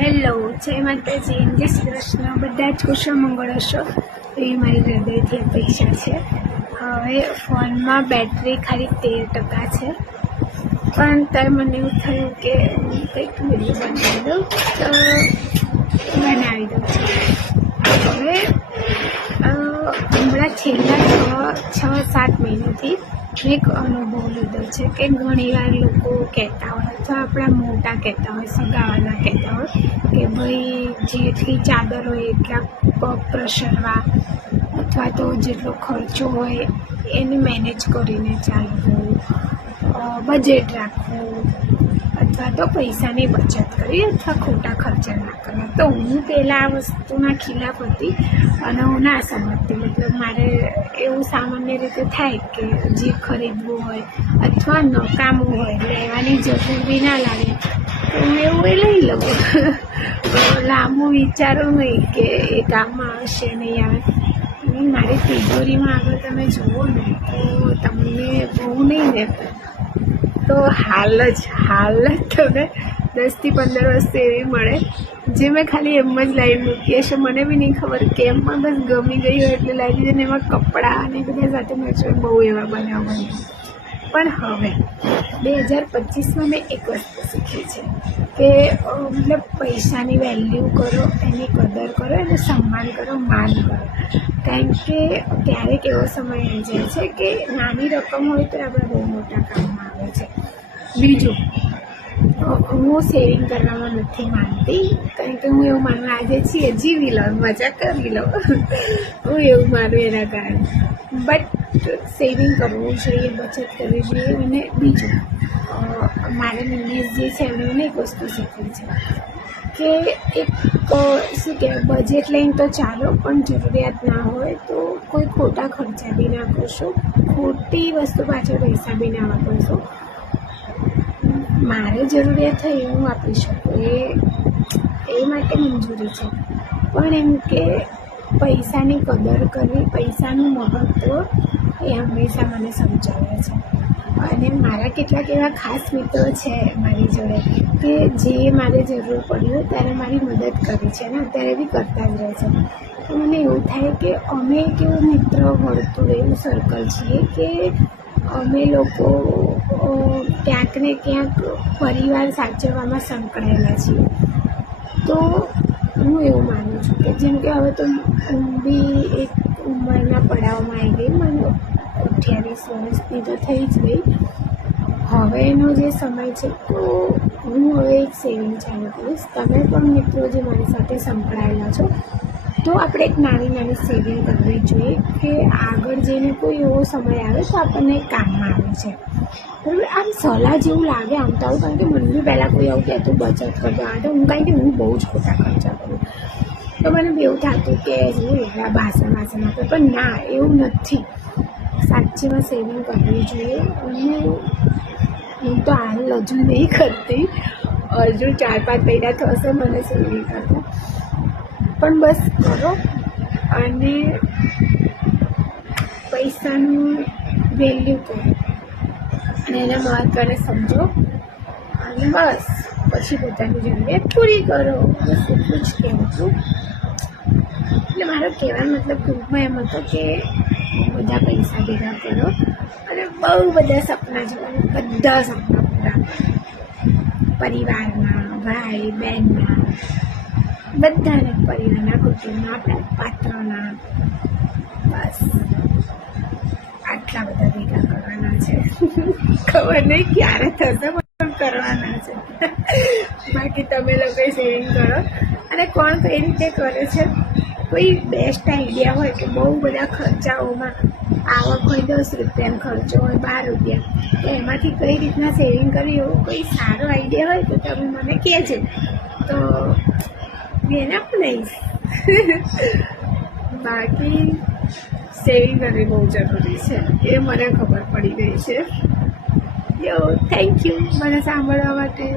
Hello જય માતાજી. જય શ્રી કૃષ્ણ. બધા જ કુશળ મંગળ હશો. એ મારી હૃદયથી અપેક્ષા છે. હવે ફોનમાં બેટરી ખાલી તેર ટકા છે. પણ ત્યારે મને એવું થયું કે હું કંઈક વીડિયો બનાવી દઉં. તો બનાવી દઉં છું. છેલ્લા છ છ, સાત મહિનાથી એક અનુભવ લીધો છે કે ઘણીવાર લોકો કહેતા હોય, અથવા આપણા મોટા કહેતા હોય, સગાવાના કહેતા હોય કે ભાઈ જેટલી ચાદર હોય એટલા પગ પ્રસરવા અથવા તો જેટલો ખર્ચો હોય એને મેનેજ કરીને ચાલવું બજેટ રાખવું અથવા તો પૈસાની બચત કરવી અથવા ખોટા ખર્ચા ના કરવા તો હું પહેલાં આ વસ્તુના ખિલાફ હતી અને હું ના સમજતી. મતલબ મારે એવું સામાન્ય રીતે થાય કે જે ખરીદવું હોય અથવા નકામું હોય, લેવાની જરૂર બી ના લાગે. તો હું એવું એ લઈ લઉં. લાંબુ વિચારો નહીં કે એ કામમાં આવશે નહીં આવે. મારી તિજોરીમાં આગળ તમે જુઓ ને તો તમને બહુ નહીં રહેતા. તો હાલ જ હાલ જ તમને દસથી પંદર વસ્તુ એવી મળે. જે મેં ખાલી એમ જ લાવી મૂકી હશે. મને બી નહીં ખબર કેમ, પણ બસ ગમી ગઈ હોય એટલે લાવી દીધી. ને એમાં કપડાં અને બધા સાથે મેચો બહુ એવા બનાવ બન્યા પણ હવે, બે હજાર પચીસમાં મેં એક વસ્તુ શીખી છે કે મતલબ પૈસાની વેલ્યુ કરો, એની કદર કરો, એનું સન્માન કરો, માન કરો. કારણ કે ક્યારેક એવો સમય આવી જાય છે કે નાની રકમ હોય તો આપણે બહુ મોટા કામ છે બીજું? હું સેવિંગ કરવામાં નથી માનતી, કારણ કે હું એવું માનું આજે છીએ, જીવી લઉં, મજા કરી લઉં. હું એવું માનું એના કારણે. બટ સેવિંગ કરવું જોઈએ, બચત કરવી જોઈએ, અને બીજું મારે નિમેશ જે છે એમણે મને એક વસ્તુ શીખવી છે. કે એક શું કહેવાય બજેટ લઈને તો ચાલો, પણ જરૂરિયાત ના હોય તો કોઈ ખોટા ખર્ચા બી ના કરશો. ખોટી વસ્તુ પાછળ પૈસા બી ના વાપરશો. મારે જરૂરિયાત થઈ હું આપી શકું. એ એ માટે મંજૂરી છે. પણ એમ કે પૈસાની કદર કરવી, પૈસાનું મહત્ત્વ એ હંમેશા મને સમજાવે છે. અને મારા કેટલાક એવા ખાસ મિત્રો છે મારી જોડે કે જે મારે જરૂર પડી હોય ત્યારે મારી મદદ કરી છે અને અત્યારે બી કરતા જ રહે છે. મને એવું થાય કે અમે કેવું મિત્ર મળતું એવું સર્કલ છીએ કે અમે લોકો ક્યાંક ને ક્યાંક પરિવાર સાચવવામાં સંકળાયેલા છીએ. તો હું એવું માનું છું કે જેમ કે હવે તો હું બી એક ઉંમરના પડાવમાં આવી ગઈ. મને અઠ્યાવીસ વર્ષની તો થઈ જ ગઈ. હવેનો જે સમય છે, તો હું હવે એક સેવિંગ ચાલુ કરીશ. તમે પણ મિત્રો જે મારી સાથે સંકળાયેલા છો, તો આપણે એક નાની નાની સેવિંગ કરવી જોઈએ કે આગળ જઈને કોઈ એવો સમય આવે તો આપણને કામમાં આવે છે. બરાબર આમ સલાહ જેવું લાગે આમ તો આવું કારણ કે મને બી પહેલાં કોઈ આવું કહેતું બચત કરજો આ તો હું કારણ કે હું બહુ જ ખોટા ખર્ચા કરું તો મને બી એવું થતું કે હું એવા બાસણ ભાષામાં આપે પણ ના એવું નથી સાચીમાં સેવિંગ કરવી જોઈએ અને હું તો હાલ હજુ નહીં કરતી હજુ ચાર પાંચ મહિના થશે મને સેવિંગ કરતા પણ બસ કરો અને પૈસાનું વેલ્યુ કરો અને એના મહત્ત્વને સમજો. અને બસ, પછી પોતાની જરૂરિયાત પૂરી કરો. બસ એટલું જ કહેવું છું. એટલે મારો કહેવાનો મતલબ ટૂંકમાં એમ હતો કે બધા પૈસા ભેગા કરો અને બહુ બધા સપના જોવાના બધા સપના પૂરા પરિવારના, ભાઈ, બહેનના, બધાને, પરિવારના, કુટુંબના, આપણા પાત્રના. બસ. આટલા બધા ભેગા કરવાના છે. ખબર નહીં ક્યારે થશે, પણ કરવાના છે. બાકી તમે લોકો સેવિંગ કરો. અને કોણ કઈ રીતે કરે છે? કોઈ બેસ્ટ આઈડિયા હોય કે બહુ બધા ખર્ચાઓમાં આવક હોય, દસ રૂપિયાનો ખર્ચો હોય, બાર રૂપિયા, તો એમાંથી કઈ રીતના સેવિંગ કરવી એવો કોઈ સારો આઈડિયા હોય તો તમે મને કહેજો. તો પણ અપનાવીશ બાકી સેવિંગ કરવી બહુ જરૂરી છે. એ મને ખબર પડી ગઈ છે. यो थँक्यू मला सांभाळा वाटेल.